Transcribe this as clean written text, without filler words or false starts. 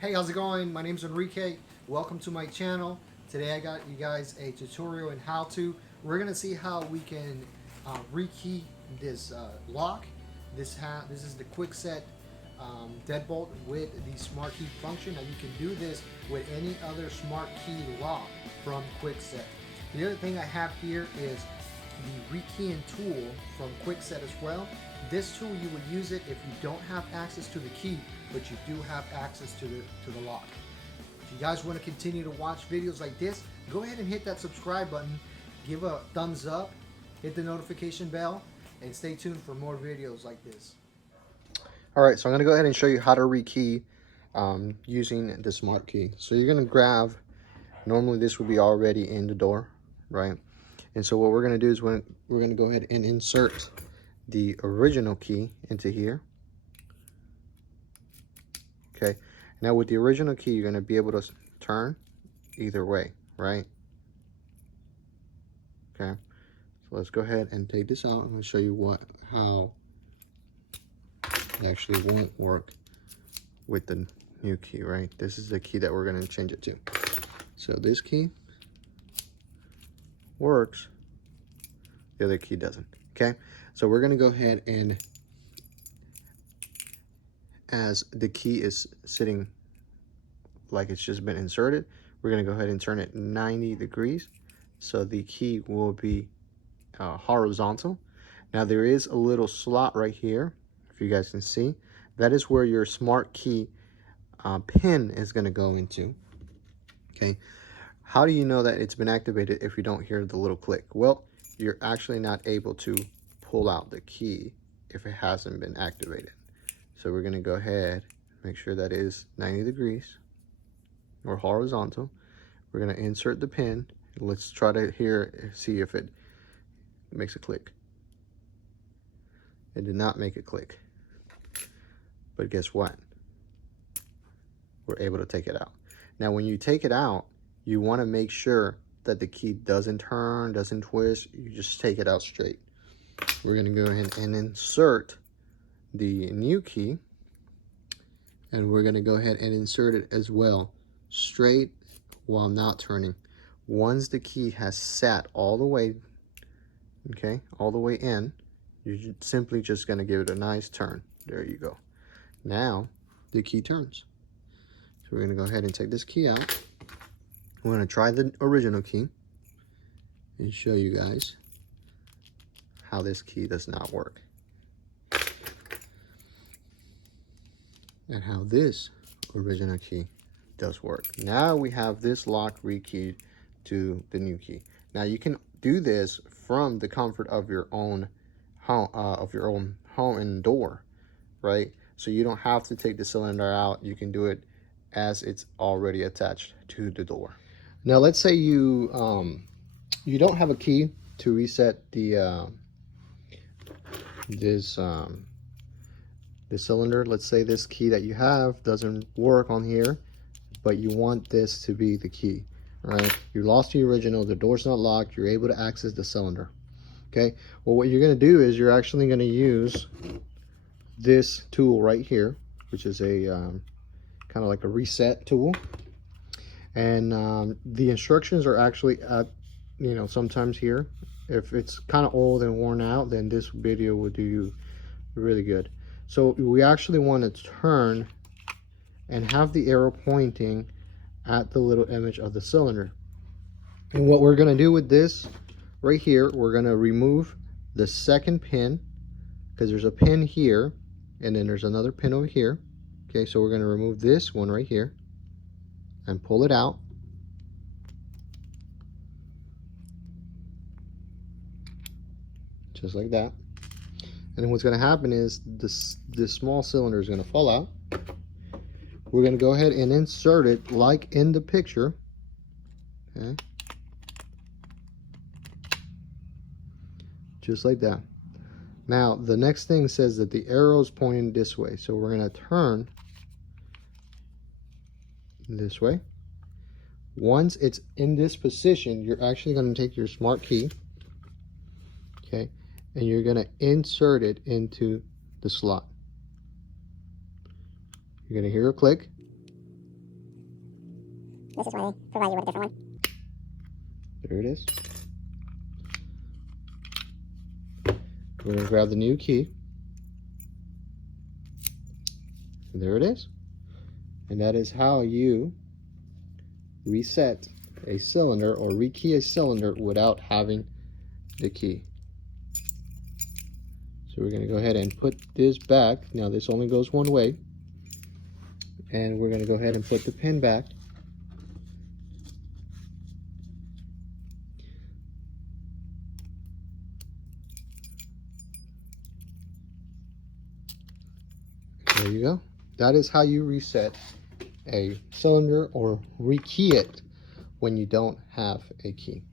Hey, how's it going? My name's Rekey. Welcome to my channel. Today I got you guys a tutorial in how to. We're gonna see how we can rekey this lock. This is the Kwikset deadbolt with the smart key function. Now you can do this with any other smart key lock from Kwikset. The other thing I have here is the rekeying tool from Kwikset as well. This tool, you would use it if you don't have access to the key, but you do have access to the lock. If you guys want to continue to watch videos like this, go ahead and hit that subscribe button, give a thumbs up, hit the notification bell, and stay tuned for more videos like this. Alright, so I'm going to go ahead and show you how to rekey using the smart key. So you're going to grab, normally this would be already in the door, right? And so what we're going to do is we're going to go ahead and insert the original key into here. Okay, now with the original key, you're going to be able to turn either way, right? Okay, so let's go ahead and take this out. I'm going to show you how it actually won't work with the new key, right? This is the key that we're going to change it to. So this key works, the other key doesn't. Okay, so we're going to go ahead and, as the key is sitting like it's just been inserted, we're going to go ahead and turn it 90 degrees so the key will be horizontal. Now there is a little slot right here, if you guys can see. That is where your smart key pin is going to go into. Okay, how do you know that it's been activated if you don't hear the little click? Well, you're actually not able to pull out the key if it hasn't been activated. So we're going to go ahead, make sure that is 90 degrees or horizontal. We're going to insert the pin. Let's try to see if it makes a click. It did not make a click. But guess what? We're able to take it out. Now when you take it out, you want to make sure that the key doesn't turn, doesn't twist. You just take it out straight. We're going to go ahead and insert the new key, and we're going to go ahead and insert it as well straight while not turning. Once the key has sat all the way, okay, all the way in, you're simply just going to give it a nice turn. There you go. Now the key turns. So we're going to go ahead and take this key out. We're going to try the original key and show you guys how this key does not work and how this original key does work. Now we have this lock rekeyed to the new key. Now you can do this from the comfort of your own home, and door, right? So you don't have to take the cylinder out. You can do it as it's already attached to the door. Now let's say you don't have a key to reset the the cylinder. Let's say this key that you have doesn't work on here, but you want this to be the key, right? You lost the original, the door's not locked, you're able to access the cylinder. Okay, well what you're going to do is you're actually going to use this tool right here, which is a kind of like a reset tool, and the instructions are actually at, you know, sometimes here. If it's kind of old and worn out, then this video will do you really good. So we actually want to turn and have the arrow pointing at the little image of the cylinder. And what we're going to do with this right here, we're going to remove the second pin, because there's a pin here and then there's another pin over here. Okay, so we're going to remove this one right here and pull it out. Just like that. And then what's going to happen is this small cylinder is going to fall out. We're going to go ahead and insert it like in the picture. Okay. Just like that. Now the next thing says that the arrow is pointing this way, so we're going to turn this way. Once it's in this position, you're actually going to take your smart key, okay, and you're going to insert it into the slot. You're going to hear a click, This is why they provide you with a different one. There it is. We're going to grab the new key. And there it is. And that is how you reset a cylinder or rekey a cylinder without having the key. So we're going to go ahead and put this back. Now this only goes one way. And we're going to go ahead and put the pin back. There you go. That is how you reset a cylinder or rekey it when you don't have a key.